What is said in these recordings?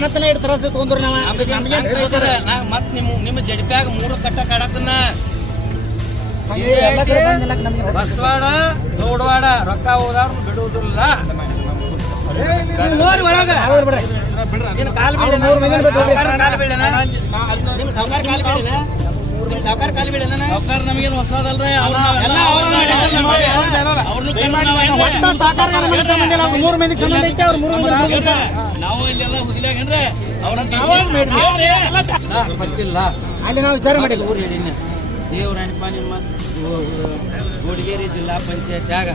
ಅನ್ನತ್ತಲೇ ಇಡ್ತಾರ ತೊಗೊಂಡ್ರು ನಾವ ಮತ್ ನಿಮ್ಮ ನಿಮ್ಮ ಜಡಿಪ್ಯಾಗ ಮೂರು ಕಟ್ಟ ಕಾಡಕನ್ನ ಹಂಗೆ ಎಲ್ಲ ಕಡೆ ಬಂದಿಲ್ಲ ನಮ್ಗೆ ಬಸ್ವಾಡ ದೌಡವಾಡ ರೊಕ್ಕ ಹೋದಾರ ಬಿಡುವುದಿಲ್ಲ. ನೋಡಿ ಒಳಗ. ಹೌದು ಬಿಡ್ರಿ. ನಿನ್ನ ಕಾಲು ಬೀಳನ? ಸಹಕಾರ ಬೀಳನ ನಿಮ್ಮ ಸಾವುಕಾರ ಕಾಲು ಬೀಳನ ಸಾವುಕಾರ ನಮಗೇನು ಹೊಸದಲ್ರಿ ಮೂರು ಮಂದಿಗೆ ಸಂಬಂಧ ಐತೆ ಅವ್ರು ಮೂರು ಮಂದಿ ಹೋಗ್ತಾರೆ. ನಾವು ಇಲ್ಲೆಲ್ಲ ಹುದಿಲಾಗೇನ್ರಿ ಗೊತ್ತಿಲ್ಲ. ಅಲ್ಲಿ ನಾವು ವಿಚಾರ ಮಾಡಿಲ್ಲ ಊರು ಹೇಳಿನ ದೇವರಾಣಿಪ ನಿಮ್ಮ ಗೋಡಿಗೇರಿ ಜಿಲ್ಲಾ ಪಂಚಾಯತ್ಯಾಗ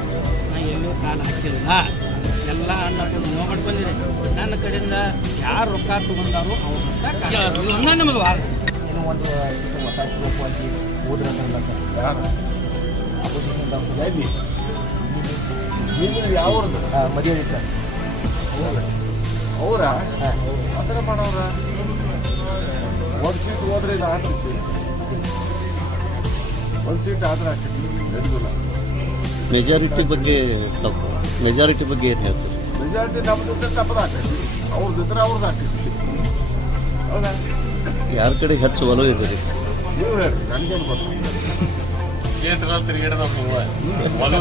ನಾ ಎಲ್ಲೂ ಕಾಲ ಹಾಕಿಲ್ಲ. ಎಲ್ಲ ಅನ್ನಕೊಂಡು ನೋಡ್ಕೊಂಡು ಬಂದಿರಿ ನನ್ನ ಕಡೆಯಿಂದ ಯಾರು ರೊಕ್ಕ ತಗೊಂಡಾರು ಅವ್ರ ರೊಕ್ಕ ನಿಮಗೆ ವಾದ ಏನೋ ಒಂದು ಇದು ಹೊಸ ಗ್ರೂಪ್ ಆಗಿ ಓದ್ರಂತಲ್ಲ ಸರ್ ಎಲ್ಲಿ ನೀವು ಯಾವ್ರದ್ದು ಮದುವೆ ಸರ್ ಅವರ ಅದನ್ನ ಮಾಡೋರ ಒಂದು ಸೀಟ್ ಹೋದ್ರೆ ಇಲ್ಲ ಹಾಕ್ತಿತ್ತು ಒಂದು ಸೀಟ್ ಆದ್ರೆ ಆಗ್ತಿತ್ತು ನಡೆದಿಲ್ಲ ಮೆಜಾರಿಟಿ ಬಗ್ಗೆ ಸ್ವಲ್ಪ ಮೆಜಾರಿಟಿ ಬಗ್ಗೆ ಏನು ಹೇಳ್ತಾರೆ? ಮೆಜಾರಿಟಿ ನಮ್ದು ಇದ್ರೆ ತಪ್ಪದ ಹಾಕೈತಿ ಅವ್ರದ್ದು ಇದ್ರೆ ಅವ್ರದ್ದು ಹಾಕೈತಿ ಹೌದಾ? ಯಾರ ಕಡೆ ಹೆಚ್ಚು ಒಲವು ಇದೆ ನೀವು ಹೇಳಿ ನನಗೇನು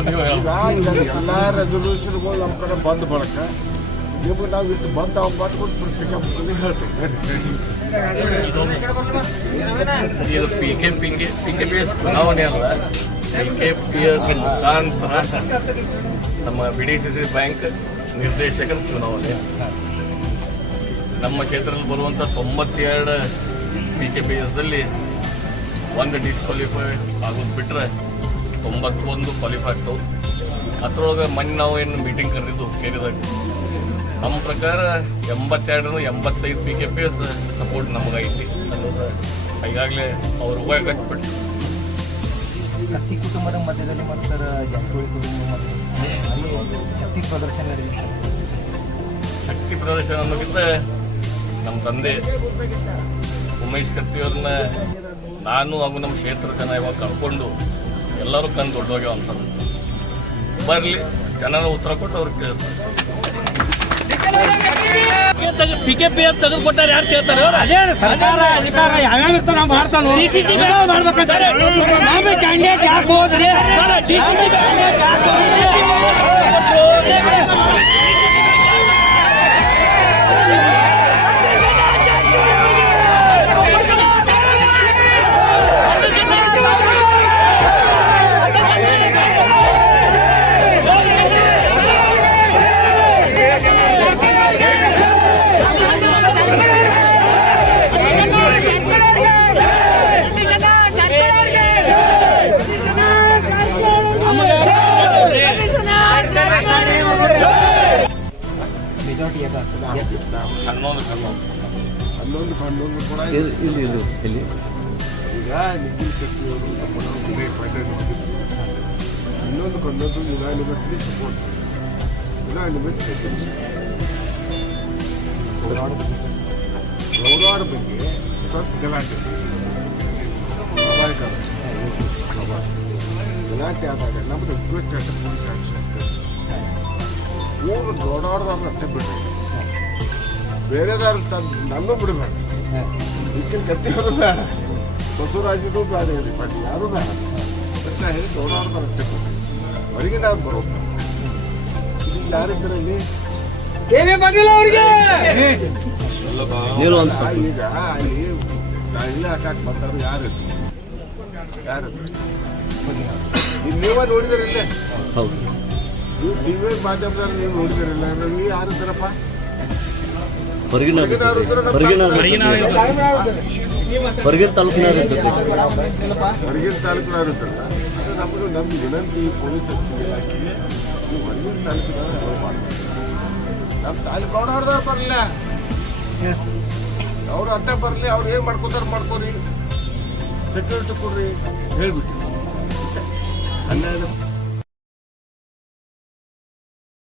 ಈಗ ಎಲ್ಲ ರೆಸೊಲ್ಯೂಷನ್ಗಳು ನಮ್ಮ ಕಡೆ ಬಂದ್ ಬಳಕ ನೀವು ನಾವು ಇಟ್ಟು ಬಂದು ಅವ್ನು ಮಾಡ್ಕೊಂಡು ಪಿಕಪ್ ಹೇಳ್ತೀವಿ. ಇದು P K P K P K P S ಚುನಾವಣೆ ಅಲ್ಲ ಪಿ ಕೆ ಪಿ ಎಸ್ ಮುಖಾಂತರ ನಮ್ಮ B D C C bank ನಿರ್ದೇಶಕರ ಚುನಾವಣೆ. ನಮ್ಮ ಕ್ಷೇತ್ರದಲ್ಲಿ ಬರುವಂಥ ತೊಂಬತ್ತೆರಡು ಪಿ ಕೆ ಪಿ ಎಸ್ದಲ್ಲಿ ಒಂದು ಡಿಸ್ಕ್ವಾಲಿಫೈ ಆಗೋದು ಬಿಟ್ಟರೆ ತೊಂಬತ್ತೊಂದು ಕ್ವಾಲಿಫೈ ಆಗ್ತವೆ. ಅದ್ರೊಳಗೆ ಮೊನ್ನೆ ನಾವು ಏನು ಮೀಟಿಂಗ್ ಕರೆದಿದ್ದು ಕೇಳಿದಾಗ. ನಮ್ಮ ಪ್ರಕಾರ ಎಂಬತ್ತೆರಡರಿಂದ ಎಂಬತ್ತೈದು P K P S support ನಮಗೈತಿ ಅನ್ನೋದು ಈಗಾಗಲೇ ಅವ್ರು ಕಟ್ಬಿಟ್ಟು ಶಕ್ತಿ ಕುಟುಂಬದ ಮಧ್ಯದಲ್ಲಿ ಮತ್ತು ಸರ್ ಜಾರಕಿಹೊಳಿ ಕುಟುಂಬ ಮತ್ತು ಅಲ್ಲಿ ಶಕ್ತಿ ಪ್ರದರ್ಶನ ಶಕ್ತಿ ಪ್ರದರ್ಶನ ಅನ್ನೋಕ್ಕಿಂತ ನಮ್ಮ ತಂದೆ ಉಮೇಶ್ ಕತ್ತಿಯವ್ರನ್ನ ನಾನು ಹಾಗೂ ನಮ್ಮ ಕ್ಷೇತ್ರ ಜನ ಇವಾಗ ಕರ್ಕೊಂಡು ಎಲ್ಲರೂ ಕಣ್ಣು ದೊಡ್ಡವಾಗಿ ಅನ್ಸೋದು ಬರಲಿ ಜನರ ಉತ್ತರ ಕೊಟ್ಟು ಅವ್ರಿಗೆ ತಿಳಿಸ್ತಾರೆ. ಪಿ ಕೆ ಪಿ ಎಸ್ ತೆಗೆದುಕೊಟ್ಟಾರೆ ಯಾರು ಕೇಳ್ತಾರೆ? ಅದೇ ಸರ್ಕಾರ ಅಧಿಕಾರ ಯಾವ್ಯಾವ ಇರ್ತಾವ ನಾವು ಮಾಡ್ತಾನೋ ಮಾಡ್ಬೇಕಂತಾರೆ ನಾವೇ ಕ್ಯಾಂಡಿಡೇಟ್ ಯಾಕೆ ಹೋದ್ರಿ ಹನ್ನೊಂದು ಹನ್ನೊಂದು. ಹನ್ನೊಂದು ಹನ್ನೊಂದು ಕೂಡ ಇಲ್ಲಿ ಇಲ್ಲಿ ಇಲ್ಲಿ. ಈಗ ವಿನಯ್ ಪಾಟೀಲ್ ಹೋಗಿದ್ರು ಇನ್ನೊಂದು ಕೊಂಡದ್ದು ಯುನಾನಿವರ್ಸಿಟಿ ಸಪೋರ್ಟ್ ಯುನಾನಿವರ್ಸಿಟಿ ಗೌರವಾಡ ಬಗ್ಗೆ ಸ್ವಲ್ಪ ಗಲಾಟೆ. ಗಲಾಟೆ ಆದಾಗ ನಮ್ಮದು ರಿಕ್ವೆಸ್ಟ್ ಆಕ್ಷನ್ ಮೂರು ಗೌಡವಾಡದವ್ರನ್ನ ಅಟ್ಟೆ ಬಿಡ್ರಿ ಬೇರೆದಾರ ನನ್ನೂ ಬಿಡಬೇಡ ನಿಖಿಲ್ ಕತ್ತಿ ಬೇಡ ಬಸವರಾಜರು ಬೇಡ ಹೇಳಿ ಬಟ್ ಯಾರು ಬೇಡ ಅಂತ ಹೇಳಿ ಗೌಡವಾಡದವ್ರು ಅಷ್ಟೇ ಅವರಿಗೆ ಹೊರಗಿನ ಅವ್ರು ಬರೋದು ನೀವು ಒಂದು ಆ, ಈಗ ಅಲ್ಲಿ ಇಲ್ಲಿ ಹಾಕಕ್ ಬಂದವರು ಯಾರು ಯಾರು ಈಗ ನೀವೇ ನೋಡಿದಿರ ಇಲ್ಲೇ? ಹೌದು. ನೀವು ಟಿವಿ ಮಾಧ್ಯಮದಲ್ಲಿ ನೀವು ನೋಡಿದಿರಲ್ಲ ನೀವು ಯಾರು ಇದ್ದಾರಪ್ಪ? ಹೊರಗಿನ ಹೊರಗಿನ ಹೊರಗಿನ ತಾಲೂಕಿನವ್ರು ಇರ್ತೈತಿ ಹೊರಗಿನ ತಾಲೂಕಿನವ್ರು ಇದ್ದಾರಲ್ಲ ಅದು ನಮಗೆ ನಮ್ಮ ವಿನಂತಿ ಪೊಲೀಸ್ ಇಲಾಖೆಗೆ ಹೊರಗಿನ ತಾಲೂಕಿನವ್ರು ಮಾಡ್ಬೇಕು ನಮ್ಮ ತಾಲೂಕು ಹೊಡೆದವ್ರು ಬರಲಿಲ್ಲ ಅವ್ರು ಅಡ್ಡ ಬರಲಿ ಅವ್ರು ಏನು ಮಾಡ್ಕೋತಾರ ಮಾಡ್ಕೋರಿ ಸೆಕ್ಯೂರಿಟಿ ಕೊಡ್ರಿ ಹೇಳ್ಬಿಟ್ಟು ಅಲ್ಲ